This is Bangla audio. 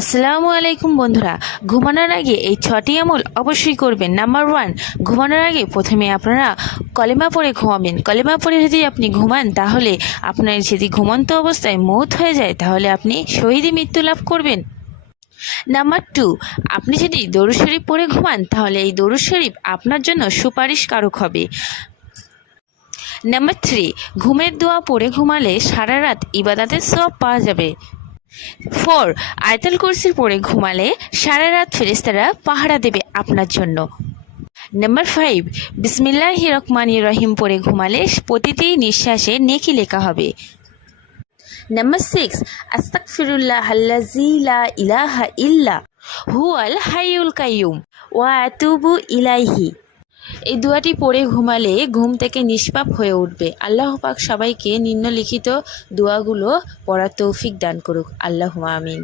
আসসালামু আলাইকুম বন্ধুরা, ঘুমানোর আগে এই 6টি আমল অবশ্যই করবেন। নাম্বার 1, ঘুমানোর আগে প্রথমে আপনারা কলেমা পড়ে ঘুমাবেন। কলেমা পড়ে যদি আপনি ঘুমান তাহলে আপনার যদি ঘুমন্ত অবস্থায় মৌত হয়ে যায় তাহলে আপনি শহীদে মৃত্যু লাভ করবেন। নাম্বার 2, আপনি যদি দরুদ শরীফ পড়ে ঘুমান তাহলে এই দরুদ শরীফ আপনার জন্য সুপারিশকারক হবে। নাম্বার 3, ঘুমের দোয়া পড়ে ঘুমালে সারা রাত ইবাদতের সওয়াব পাওয়া যাবে। 4, আয়াতুল কুরসি পড়ে ঘুমালে সারা রাত ফেরেশতারা পাহারা দেবে আপনার জন্য। নাম্বার 5, বিসমিল্লাহির রহমানির রহিম পড়ে ঘুমালে প্রতিটি নিঃশ্বাসে নেকি লেখা হবে। নাম্বার 6, আস্তাগফিরুল্লাহ আল্লাযী লা ইলাহা ইল্লা হুয়াল হাইয়ুল কাইয়ুম ওয়া আতুবু ইলাইহি। এই দোয়াটি পড়ে ঘুমালে ঘুম থেকে নিষ্পাপ হয়ে উঠবে। আল্লাহ পাক সবাইকে নিম্নলিখিত দোয়াগুলো পড়ার তৌফিক দান করুক। আল্লাহুম্মা আমিন।